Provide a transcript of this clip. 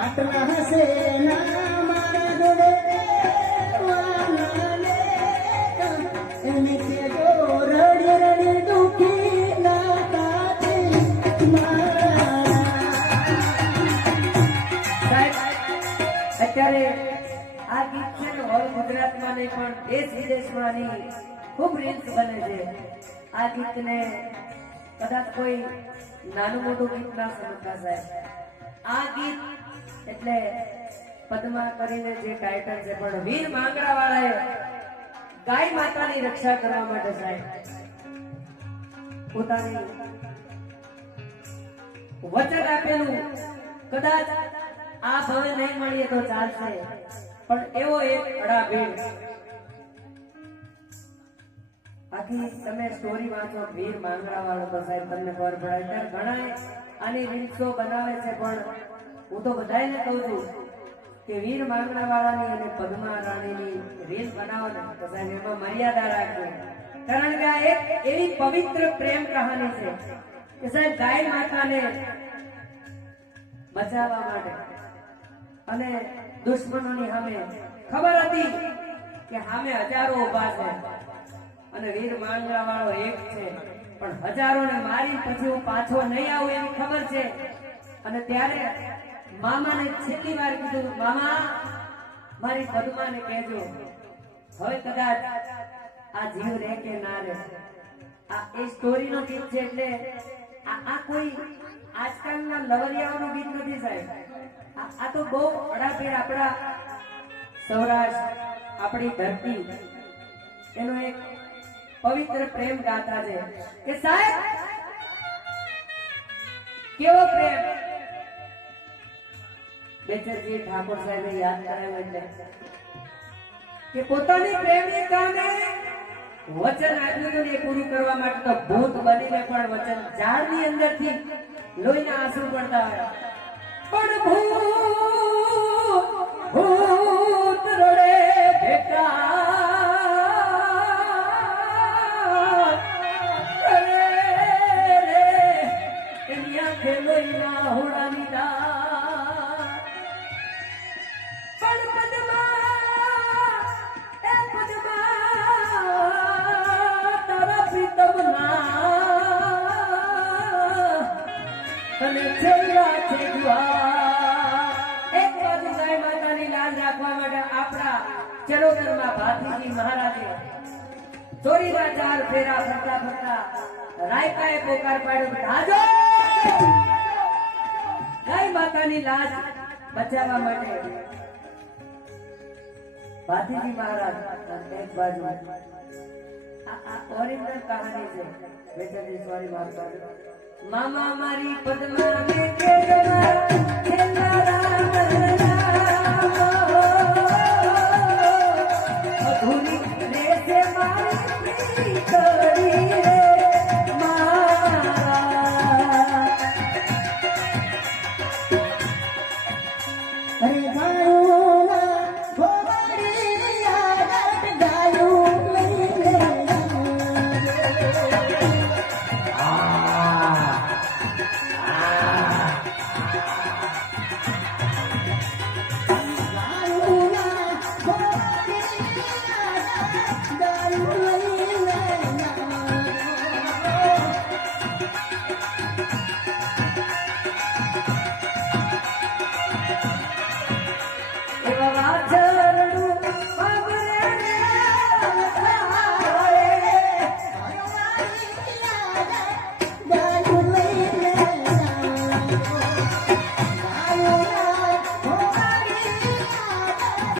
આટલા હસે ના મારા જોડે વાલાને એને કેજો રડી રડી દુખી ના તાતી અત્યારે આ ગીત છે ને ઓલ ગુજરાતમાં નહીં પણ દેશ વિદેશમાં ખૂબ રીલ્સ બને છે. આ ગીતને કદાચ કોઈ નાનું મોટું ગીત ના સમજતા સાહેબ. આ ગીત એટલે પદ્મા કરીને જે ટાઇટલ છે પણ વીર માંગરા વાળાએ ગાય માતાની રક્ષા કરવા માટે સાહેબ પોતાની વચન આપેલું. કદાચ આ ભવે નહીં મળીએ તો ચાલશે પણ એવો એક અડાભીડ આખી તમે સ્ટોરી વાંચો વીર માંગરા વાળો તો સાહેબ તમને ખબર પડે. ત્યારે ઘણા આની રીલ્સો બનાવે છે પણ હું તો બધાને કહું છું કે વીર માંગરા વાળાની અને પદ્મા રાણીની રીલ બનાવો ને તો સાહેબ એમાં મર્યાદા રાખજો. કારણ કે આ એક એવી પવિત્ર પ્રેમ કહાની છે કે સાહેબ ગાય માતાને બચાવવા માટે અને દુશ્મનોની સામે ખબર હતી કે સામે હજારો ઉભા છે અને વીર માંગરા વાળો એક છે પણ હજારોને મારી પછી હું પાછો નહીં આવું એવી ખબર છે. અને ત્યારે મામાને છેલ્લી વાર કીધું મામા મારી પદ્માને કહેજો હવે કદાચ આ જીવ રહે કે ના રહે. આ એ સ્ટોરીનો ગીત છે એટલે આ કોઈ આજકાલના લવરિયાઓનું ગીત નથી સાહેબ. આ તો બહુ અડાફેર આપણા સૌરાષ્ટ્ર આપણી ધરતી એનો એક પવિત્ર પ્રેમ ગાથા છે કે સાહેબ કેવો પ્રેમ બેચરજી ઠાકોર સાહેબે યાદ કરાવ્યો એટલે કે પોતાની પ્રેમિકાને વચન આપ્યું હતું એ પૂરું કરવા માટે તો ભૂત બનીને પણ વચન ઝાડની અંદરથી લોહીના આંસુ પડતા હોય પણ ભૂત રડે ભેટા એની આંખે લોહીના હોડાની ચરોતરમાં ભાતીજી મહારાજે ચોરીના ચાર ફેરા ફરતા ફરતા રાયકાએ પોકાર પાડ્યો રાજો ગાય માતાની લાજ બચાવવા માટે. ભાતીજી મહારાજ એક બાજુ આ ઓરિજિનલ કહાની છે. વેચનજી સોરી મારી મામા મારી પદ્માને